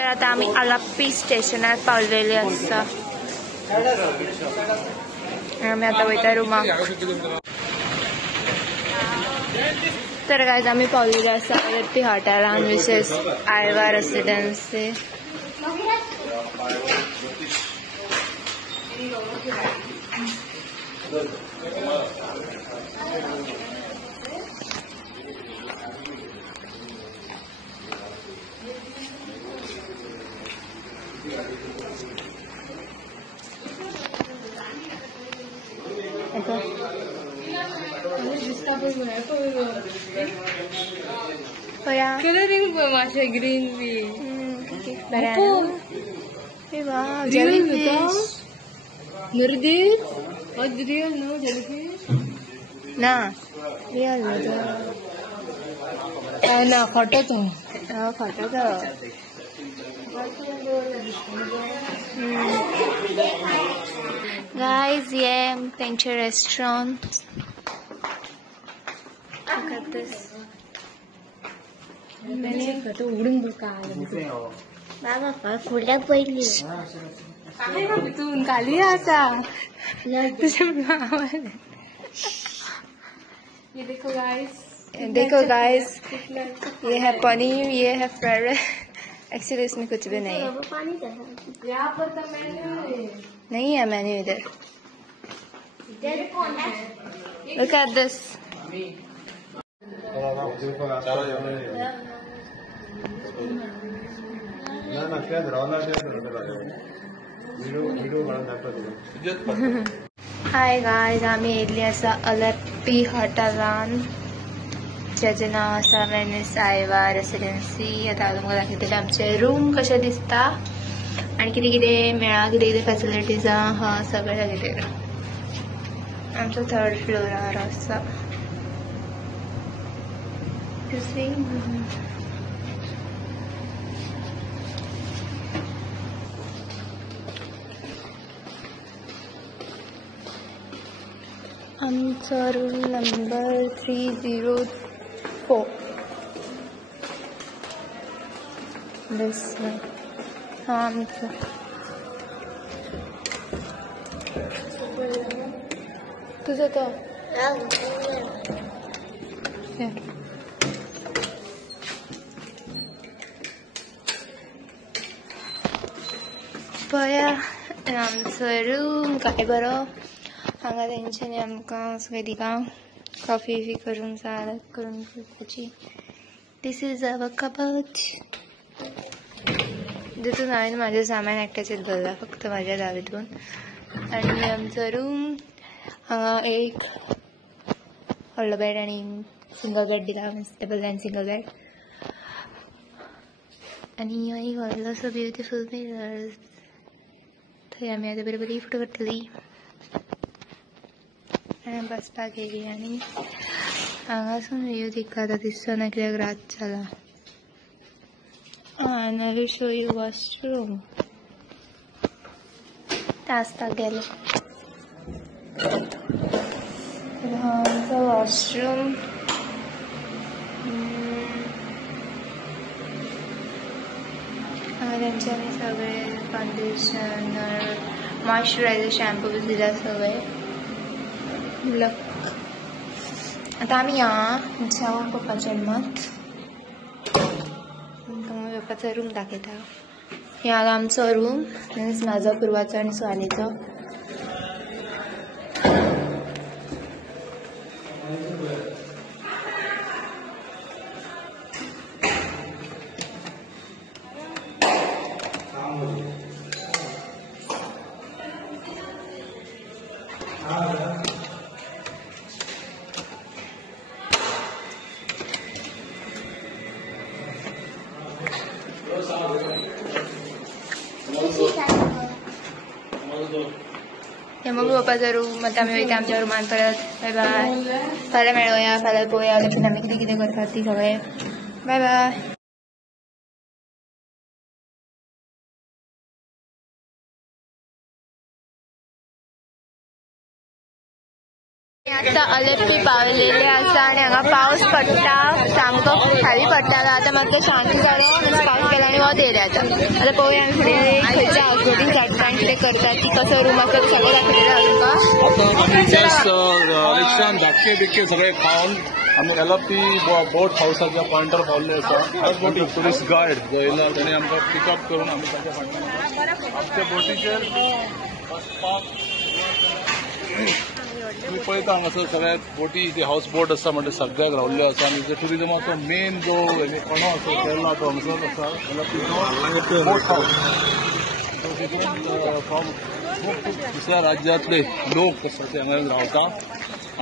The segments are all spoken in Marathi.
तर आता आम्ही आलाप्पी स्टेशनार पावलेले आसा. आम्ही आता वयता रुमाक. तर गायज आम्ही पावलेले आसा आलाप्पी हॉटेलान विशेष आयवा रेसिडेन्सी. कलरिंग मासे ग्रीन बी jellyfish. Murdir? What real no jellyfish? ना real ना खोटो तो. खोटो तो. Guys, yeah, त्यांचे restaurant. Look at this. मैंने तो उड़ूंग बुका बाबा फुला पहिली. तू काली आता तुझे ये देखो गाइस ये है पनीर, ये है फ्राइड राइस. एक्चुअली इसमें कुछ भी नहीं है. यहाँ पर तो नहीं है मेन्यू इधर. Look at this. Hi guys, आम्ही येयल्ली आसा आलाप्पी हॉटेलान जेचें नांव आसा वेनिस आयवा रेसिडेन्सी. आतां हांव तुमकां दाखयतलें आमचे रूम कशे दिसता आनी कितें कितें मेळा, कितें कितें फॅसिलिटीज आहा सगळें कितें. आमचो 3rd फ्लोरार आसा. आमचा रूम नंबर 304. दिस हा आमचा. तुझं तो पळया आमचो रूम काय बरो. हांगा तेंच्यांनी आमकां सगळें दिलां कॉफी बी करून सारक करून करपाची. This is our cupboard. जितून हांवें म्हाजें सामान एकट्याचेर दवरलां, फक्त म्हाज्या दावेतून. आनी आमचो रूम हांगा एक व्हडलो बेड आनी सिंगल बेड दिला, डबल एंड सिंगल बेड. आनी एक व्हडलोसो ब्युटिफूल मिरर. थंय आमी आतां बरी बरी फोटो काडटली. बसपाक येयली आनी हांगासून व्ह्यू तिका आतां दिसना कित्याक रात जाला. आनी I will show you washroom. आसपाक गेले आमचो वॉशरूम. हांगा तेंच्यांनी सगळें कंडिशनर, मॉइश्चरायझर, शॅम्पू बी दिला सगळें. आता आम्ही या जेवण पप्पाच्या रूमात. मम्मी पप्पाचा रूम दाखयता. हे आमचो रूम, मीन्स म्हाजो, पूर्वाचो आनी सुवालीचो. Mummy पप्पाचा room. आता आम्ही वयता आमच्या रुमान परत. Bye bye. फाल्यां मेळुया, फाल्यां पळोवया लेकीन आमी कितें कितें करतात ती सगळें. Bye bye. आता आलाप्पी पावलेले आसा आनी हांगा पावस पडटा, सामको खाली पडटालो. आतां मातसो शांत जालो, पावस गेलो आनी वॉच येयले आता पळोवया आमी फुडें खंयच्या हाऊसबोटींग चडटात ते करतात ती कसो रूम आसता सगळं दाखयलें तुमकां रिक्षान धाकटे बिक्के सगळे खावन आमी एलपी बोट हाऊसाच्या पॉइंटर पावल्ले आसा हाऊस बोटींग टुरिस्ट गायड जो येयला ताणें आमकां पिकअप करून आमी ताच्या फाटल्यान आमच्या बोटीचेर तुम्ही पळयता हांगासर सगळ्यात बोटी जे हाऊस बोट आसा म्हणजे सगळ्याक रावल्ल्यो आसा आनी जो टुरिजमाचो मेन जो कोणो आसा केरला तो हांगासर आसा जाल्यार बोट हाऊस खूब दुसऱ्या राज्यांतले लोक आसा ते हांगा रावता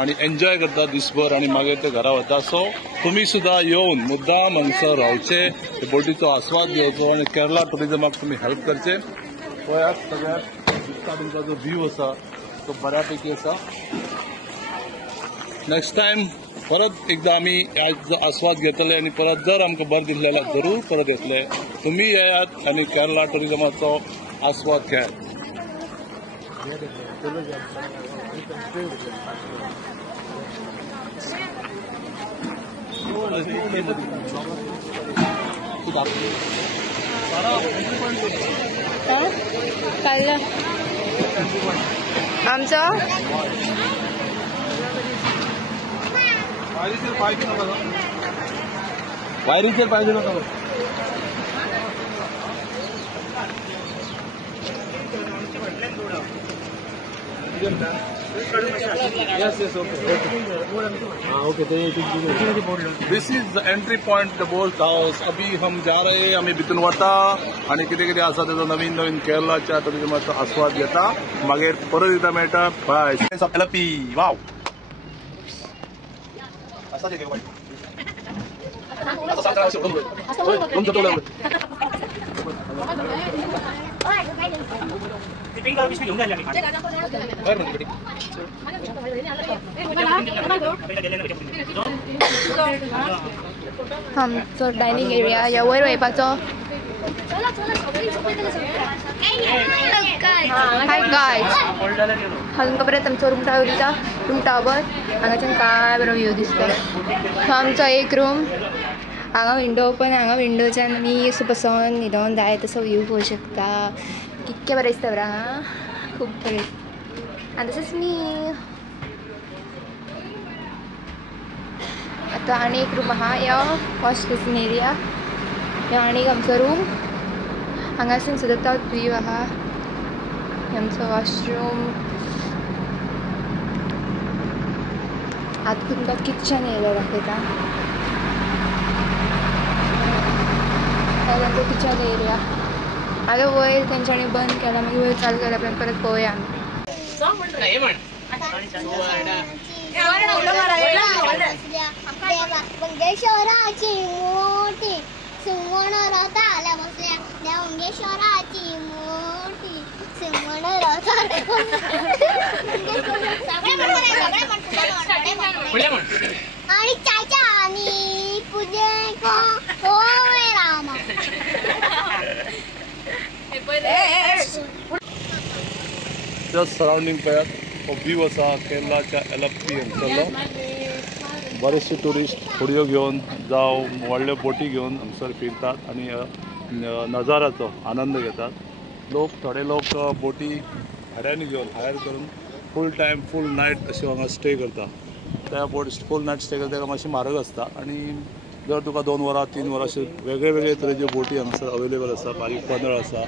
आणि एन्जॉय करता दिसभर आणि मागीर ते घरा वता सो तुम्ही सुद्धा येवन मुद्दाम हांगसर रावचे बोटीचो आस्वाद घेवचो आणि केरला टुरिजमाक तुम्ही हेल्प करचे पळयात सगळ्यात दिसता तुमचा जो व्यू आसा तो बऱ्यापैकी आसा नेक्स्ट टाइम परत एकदा आमी आज आस्वाद घेतले आणि परत जर आमकां बरें दिसलें जाल्यार जरूर परत येतले तुम्ही येयात आणि केरला टुरिजमाचो आस्वाद घेयात कळलं आमचं वायरीचेर पाहिजे नका this is the entry point the boat house अभी हम जा रहे हैं आम्ही भितून वता आणि कितें कितें आसा तेजो नवीन नवीन केरलाच्या टुरिजमाचो आस्वाद घेता मागीर परत एकदा मेळटा बाय एलपी वाव आमचो डायनिंग एरिया या वयर वयपाचो हाय गायज हांव तुमकां परत आमचो रूम टावर दिता रूम टावर हांगाच्यान काय बरो व्यू दिसता हो आमचो एक रूम हांगा विंडो ओपन हांगा विंडोच्यान आमी असो बसोन न्हिदोन जाय तसो व्यू पळोवंक शकता कितके बरें दिसता बरं हांगा खूब बरें आनी तसोच मी आतां आनी एक रूम आहा यो वॉश बेसिन एरिया यो आनी आमचो रूम हांगासून सुद्दां तो व्यू आहा आमचो वॉशरूम आतां तुमकां किचन एरिया दाखयता आमचो किचन एरिया आतां वयर तेंच्यांनी बंद केला मागीर वयर चालू केल्या उपरांत परत पळोवया आमी मंगेश्वराची मोठी सुमण रथ आल्या बसल्या त्या मंगेश्वराची मोठी सुमण रथ आणि चाचा आणि पूजे को हो राम जस्ट सराउंडिंग पळयात हो व्यू आसा केरलाच्या एलपी हांगसरलो बरेचशे टुरिस्ट होडयो घेवन जावं व्हडल्यो बोटी घेवन हांगसर फिरतात आनी नजाराचो आनंद घेतात लोक थोडे लोक बोटी भाड्यान घेवन हायर करून फूल टायम फूल नायट अशें हांगा स्टे करता त्या बोट फूल नायट स्टे करता ताका मातशी म्हारग आसता आनी जर तुका 2 वरां 3 वरां अशे वेगळे वेगळे तरेच्यो बोटी हांगासर अवेलेबल आसा बारीक पंदळ आसा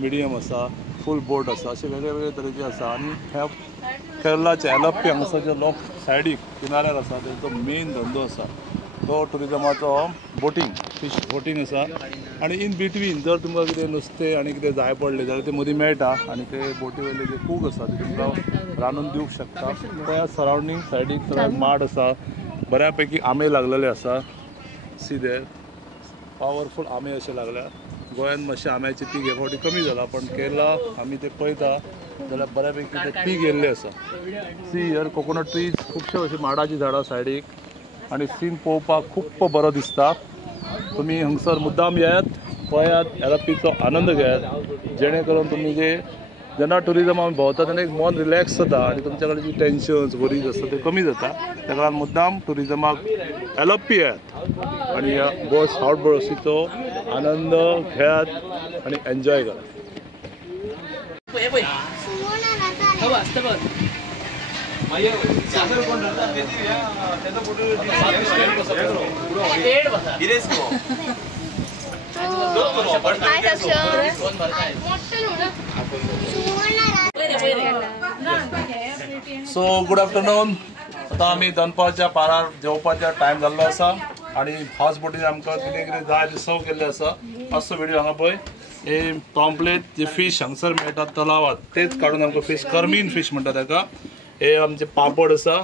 मिडियम आसा फूल बोट आसा अशे वेगळे वेगळे तरेचे आसा आनी ह्या केरलाचे एलपी हांगासर जे लोक सायडीक किनाऱ्यार आसा तेंचो मेन धंदो आसा तो टुरिजमाचो बोटींग फीश बोटींग आसा आनी इन बिटवीन जर तुमकां कितें नुस्तें आनी कितें जाय पडलें जाल्यार ते मदीं मेळटा आनी ते बोटी वयले जे कूक आसा ते तुमकां रांदून दिवंक शकता त्या सरावंडींग सायडीक सगळ्याक माड आसा बऱ्यापैकी आंबे लागलेले आसा सी देर पावरफूल आंबे अशे लागल्या गोंयांत मातशें आंब्याची पीक हे फावटी कमी जाला पण केरला आमी ते पळयता जाल्यार बऱ्यापैकी ते पीक येयल्ले आसा सी हियर कोकोनट ट्रीज खुबशे अशी माडाची झाडां सायडीक आनी सीन पळोवपाक खूब बरो दिसता तुमी हांगसर मुद्दाम येयात पळयात एलपीचो आनंद घेयात जेणे करून तुमी जे जेन्ना टुरिजमाक भोंवता तेन्ना एक मन रिलॅक्स जाता आनी तुमच्या कडेन जी टेन्शन्स वरीज आसता ते कमी जाता त्या कारण मुद्दाम टुरिजमाक एलपी येयात आनी ह्या बोस हावट बरोसीचो आनंद घेयात आणि एन्जॉय करा. So good afternoon. आता आम्ही दनपारच्या पारार जेवपाच्या टायम जाल्लो आसा आणि हाऊस बोटीन आमकां कितें कितें जाय ते सर्व केल्लें आसा. असो व्हिडिओ हांगा पळय. हे पॉम्पलेट जे फिश हांगसर मेळटात तलावात तेच काडून आमकां फिश कर्मीन फिश म्हणटा ताका. हे आमचे पापड आसा,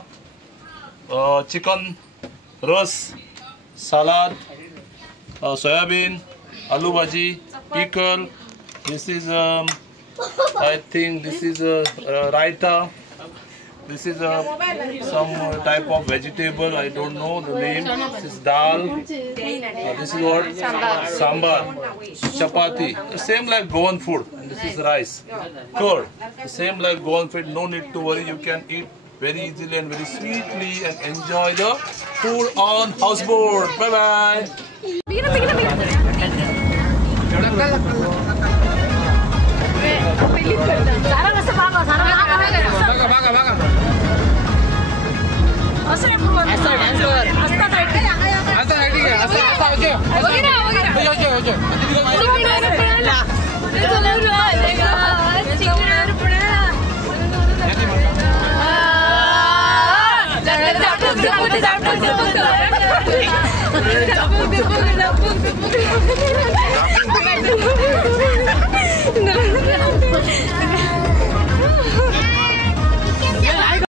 चिकन रस, सालाद, सोयाबीन, आलू भाजी, पिकल. दिस is I think this is raita. This is some type of vegetable. I don't know the name. This is dal. This is what? Sambar. Chapati. The same like Goan food. And this is rice. Curd. The same like Goan food. No need to worry. You can eat very easily and very sweetly and enjoy the food on houseboat. Bye bye. No.